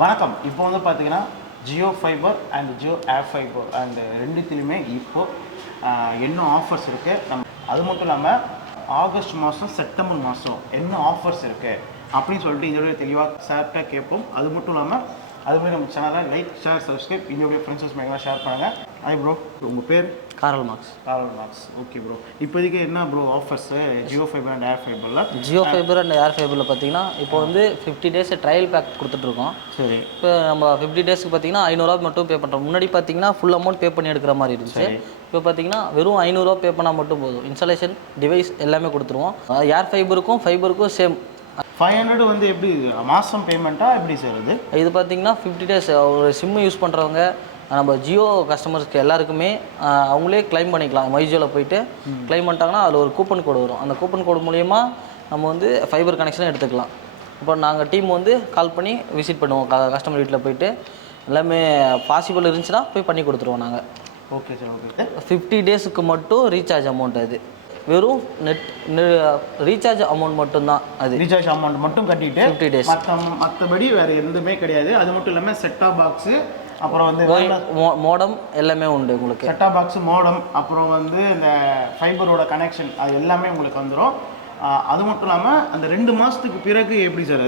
வணக்கம். இப்போ வந்து பார்த்தீங்கன்னா Jio fiber and Jio air fiber and ரெண்டுத்திலுமே இப்போது என்ன ஆஃபர்ஸ் இருக்குது, அது மட்டும் இல்லாமல் ஆகஸ்ட் மாதம் செப்டம்பர் மாதம் என்ன ஆஃபர்ஸ் இருக்குது அப்படின்னு சொல்லிட்டு இதோட தெளிவாக சார்கிட்ட கேட்போம். அது மட்டும் இல்லாமல் அதுமாதிரி நம்ம சேனலை லைக், ஷேர், சப்ஸ்கிரைப் என்னுடைய ஃப்ரெண்ட்ஸஸ் மேலாம் ஷேர் பண்ணுங்கள். ஹாய் ப்ரோ, உங்கள் பேர்? Karl Marx. Okay bro. இப்போதைக்கு என்ன bro offers Jio fiber and air ஃபைபரில்? ஜியோ ஃபைபர் அண்ட் ஏர் ஃபைபரில் பார்த்தீங்கன்னா இப்போ வந்து 50 டேஸ் ட்ரையல் பேக் கொடுத்துட்ருக்கோம். சரி. இப்போ நம்ம 50 டேஸ்க்கு பார்த்தீங்கன்னா 500 மட்டும் பே பண்ணுறோம். முன்னாடி பார்த்தீங்கன்னா ஃபுல் அமௌண்ட் பே பண்ணி எடுக்கிற மாதிரி இருந்துச்சு. இப்போ பார்த்தீங்கன்னா வெறும் 500 பே பண்ணால் மட்டும் போதும். இன்ஸ்டாலேஷன், டிவைஸ் எல்லாமே கொடுத்துருவோம். ஏர் ஃபைபருக்கும் சேம் 500 வந்து எப்படி மாதம் பேமெண்ட்டாக எப்படி சார் இது பார்த்தீங்கன்னா 50 டேஸ் ஒரு சிம்மு யூஸ் பண்ணுறவங்க நம்ம ஜியோ கஸ்டமர்ஸ்க்கு எல்லாருக்குமே அவங்களே கிளைம் பண்ணிக்கலாம். மைஜியோவில் போயிட்டு கிளைம் பண்ணிட்டாங்கன்னா அதில் ஒரு கூப்பன் கோடு வரும். அந்த கூப்பன் கோடு மூலிமா நம்ம வந்து ஃபைபர் கனெக்ஷனை எடுத்துக்கலாம். இப்போ நாங்கள் டீம் வந்து கால் பண்ணி விசிட் பண்ணுவோம் கஸ்டமர் வீட்டில் போயிட்டு. எல்லாமே பாசிபிள் இருந்துச்சுன்னா போய் பண்ணி கொடுத்துருவோம் நாங்கள். Okay sir. ஓகே. 50 டேஸுக்கு மட்டும் ரீசார்ஜ் அமௌண்ட் அது வெறும் ரீசார்ஜ் அமௌண்ட் மட்டும்தான். அது ரீசார்ஜ் அமௌண்ட் மட்டும் கட்டிட்டு 50 டேஸ், மற்றபடி வேறு எதுவுமே கிடையாது. அது மட்டும் இல்லாமல் செட்டாப் பாக்ஸு, அப்புறம் வந்து மோடம் எல்லாமே உண்டு உங்களுக்கு. செட்டாப் பாக்ஸு, மோடம், அப்புறம் வந்து இந்த ஃபைபரோட கனெக்ஷன் அது எல்லாமே உங்களுக்கு வந்துடும். அது மட்டும் இல்லாமல் அந்த 2 மாதத்துக்கு பிறகு எப்படி சார்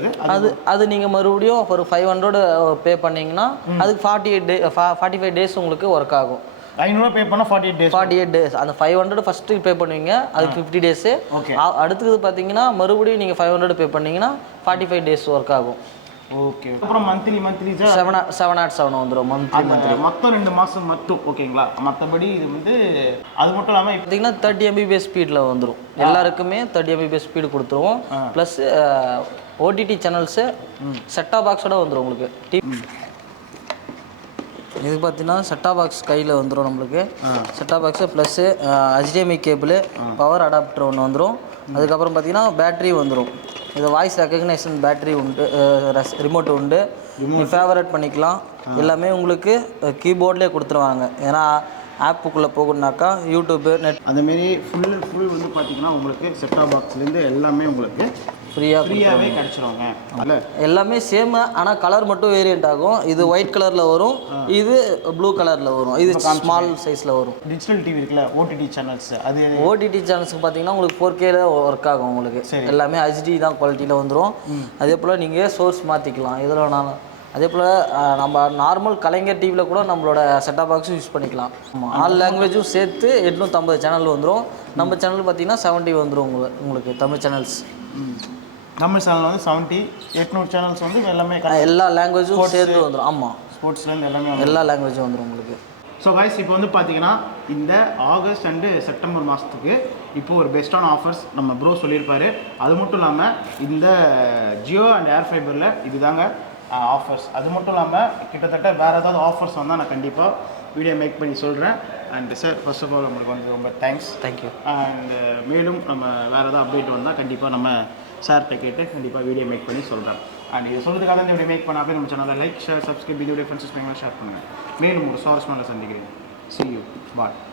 அது நீங்கள் மறுபடியும் ஒரு 500 பே பண்ணிங்கன்னா அதுக்கு 45 டேஸ் உங்களுக்கு ஒர்க் ஆகும். 500 பே பண்ணால் 48 டேஸ். அந்த 500 ஃபஸ்ட்டு பே பண்ணுவீங்க, அதுக்கு 50 டேஸு. அடுத்தது பார்த்தீங்கன்னா மறுபடியும் நீங்கள் 500 பே பண்ணிங்கன்னா 45 டேஸ் ஒர்க் ஆகும். ஓகே. அப்புறம் மந்த்லி 707 வந்துடும். மந்த்லி மொத்தம் 2 மாதம் மட்டும். ஓகேங்களா? மற்றபடி இது வந்து அது மட்டும் இல்லாமல் பார்த்தீங்கன்னா 30 Mbps ஸ்பீடில் வந்துடும். எல்லாருக்குமே 30 Mbps ஸ்பீடு கொடுத்துருவோம். ப்ளஸ் ஓடிடி சேனல்ஸு செட்டாப் பாக்ஸோட வந்துடும் உங்களுக்கு. இது பார்த்தீங்கன்னா செட்டாப் பாக்ஸ் கையில் வந்துடும் நம்மளுக்கு. Set top box plus HDMI cable, power adapter ஒன்று வந்துடும். அதுக்கப்புறம் பார்த்தீங்கன்னா பேட்ரி வந்துடும். இது வாய்ஸ் ரெக்கக்னேஷன் பேட்ரி உண்டு, ரிமோட் உண்டு, ஃபேவரட் பண்ணிக்கலாம். எல்லாமே உங்களுக்கு கீபோர்ட்லேயே கொடுத்துருவாங்க. ஏன்னா ஆப்புக்குள்ளே போகணுன்னாக்கா யூடியூப்பு, நெட் அந்தமாரி ஃபுல் வந்து பார்த்தீங்கன்னா உங்களுக்கு செட்டாப் பாக்ஸ்லேருந்து எல்லாமே உங்களுக்கு ஃப்ரீயாகவே கிடச்சிருவாங்க. எல்லாமே சேம், ஆனால் கலர் மட்டும் வேரியண்ட் ஆகும். இது ஒயிட் கலரில் வரும், இது ப்ளூ கலரில் வரும், இது ஸ்மால் சைஸில் வரும். டிஜிட்டல் டிவி இருக்குல்ல, ஓடிடி சேனல்ஸ், அது ஓடிடி சேனல்ஸுக்கு பார்த்தீங்கன்னா உங்களுக்கு 4Kல ஒர்க் ஆகும் உங்களுக்கு. எல்லாமே HD தான் குவாலிட்டியில் வந்துடும். அதே போல் நீங்கள் சோர்ஸ் மாற்றிக்கலாம் இதில் வேணாலும். அதே போல் நம்ம நார்மல் கலைஞர் டிவியில் கூட நம்மளோட செட்டாப் பாக்ஸும் யூஸ் பண்ணிக்கலாம். ஆல் லாங்குவேஜும் சேர்த்து 850 சேனல் வந்துடும். நம்ம சேனல் பார்த்தீங்கன்னா 70 வந்துடும் உங்களுக்கு தமிழ் சேனல்ஸ். தமிழ் சேனல் வந்து 70, 800 சேனல்ஸ் வந்து எல்லா லாங்குவேஜும் சேர்த்து வந்துடும். ஆமாம், ஸ்போர்ட்ஸ்லேருந்து எல்லாமே எல்லா லாங்குவேஜும் வந்துடும் உங்களுக்கு. ஸோ கைஸ், இப்போ வந்து பார்த்தீங்கன்னா இந்த ஆகஸ்ட் அண்டு செப்டம்பர் மாதத்துக்கு இப்போது ஒரு பெஸ்ட்டான ஆஃபர்ஸ் நம்ம ப்ரோ சொல்லியிருப்பார். அது மட்டும் இல்லாமல் இந்த ஜியோ அண்ட் ஏர் ஃபைபரில் இதுதாங்க ஆஃபர்ஸ். அது மட்டும் இல்லாமல் கிட்டத்தட்ட வேறு ஏதாவது ஆஃபர்ஸ் வந்தால் நான் கண்டிப்பாக வீடியோ மேக் பண்ணி சொல்கிறேன். And sir, first of all நம்மளுக்கு வந்து ரொம்ப தேங்க்யூ. அண்ட் மேலும் நம்ம வேறு ஏதாவது அப்டேட் வந்தால் கண்டிப்பாக நம்ம சார்கிட்ட கேட்டு கண்டிப்பாக வீடியோ மேக் பண்ணி சொல்கிறேன். அண்ட் இது சொல்கிறதுக்காக இந்த வீடியோ மேக் பண்ண அப்படியே நம்ம சேனலில் லைக், ஷேர், சப்ஸ்கிரைப் இதோடைய ஃப்ரெண்ட்ஸ் ஷேர் பண்ணுங்கள். மேலும் ஒரு சுவாரஸ்யமான சந்திக்கிறேன். See you. Bye.